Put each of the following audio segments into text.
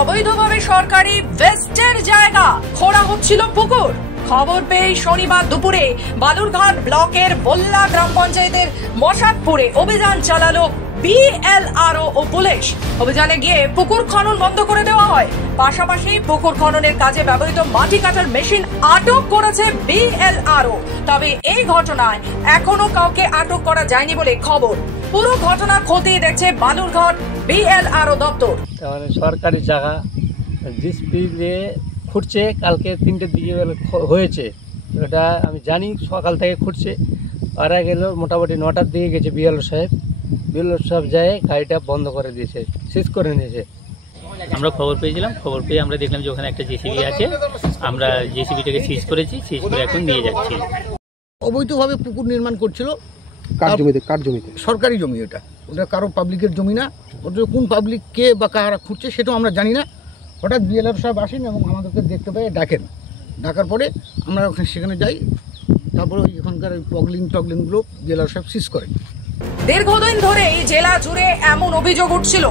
অবৈধভাবে সরকারি ওয়েস্টের জায়গা খোঁড়া হচ্ছিল পুকুর। খবর পেয়ে শনিবার দুপুরে বালুরঘাট ব্লকের বল্লা গ্রাম পঞ্চায়েতের মশাদপুরে অভিযান চালালো বিএলআরও ও পুলিশ। অভিযানে গিয়ে পুকুর খনন বন্ধ করে দেওয়া হয়। পাশাপাশি পুকুর খননের কাজে ব্যবহৃত মাটি কাটার মেশিন আটক করেছে বিএলআরও। তবে এই ঘটনায় এখনো কাউকে আটক করা যায়নি বলে খবর। পুরো ঘটনা খতিয়ে দেখছে বালুরঘাট বিএলআরও দপ্তর। সরকারি জায়গা জিসিবি খুঁড়ছে, কালকে 3টের দিকে হয়েছে। ওটা আমি জানি সকাল থেকে খুঁড়ছে। পারা গেল মোটামুটি 9টার দিকে গেছে বিএলও সাহেব যায় গাড়িটা বন্ধ করে দিয়েছে, সিজ করে নিয়েছে। আমরা খবর পেয়েছিলাম, খবর পেয়ে আমরা দেখলাম যে ওখানে একটা জেসিবি আছে। আমরা জেসিবিটাকে সিজ করেছি, সিজ করে এখন নিয়ে যাচ্ছি। অবৈধভাবে পুকুর নির্মাণ করছিল। কার জমিতে? সরকারি জমি। ওটা কারো পাবলিকের জমি না। ওটা কোন পাবলিক কে বা কারা খুঁড়ছে সেটাও আমরা জানি না। হঠাৎ বিএলআর সাহেব আসেন এবং আমাদেরকে দেখতে পেয়ে ডাকেন। ডাকার পরে আমরা ওখানে সেখানে যাই। তারপরে ওই এখানকার টগলিংগুলো বিএলআর সাহেব সিজ করেন। দীর্ঘদিন ধরেই জেলা জুড়ে এমন অভিযোগ উঠছিল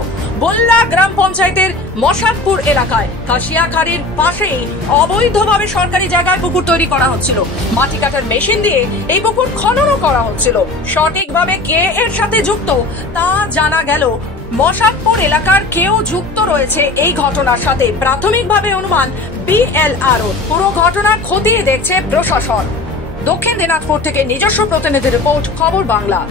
বল্লা গ্রাম পঞ্চায়েতের মশাদপুর এলাকায় কাশিয়াখাড়ির পাশেই অবৈধভাবে সরকারি জায়গায় পুকুর তৈরি করা হচ্ছিল। মাটি কাটার মেশিন দিয়ে এই পুকুর খননও করা হচ্ছিল। সঠিকভাবে কে এর সাথে যুক্ত তা জানা গেল মশাদপুর এলাকার কেউ যুক্ত রয়েছে এই ঘটনার সাথে। প্রাথমিকভাবে অনুমান বিএলআরও। পুরো ঘটনা খতিয়ে দেখছে প্রশাসন। দক্ষিণ দিনাজপুর থেকে নিজস্ব প্রতিনিধি রিপোর্ট, খবর বাংলা।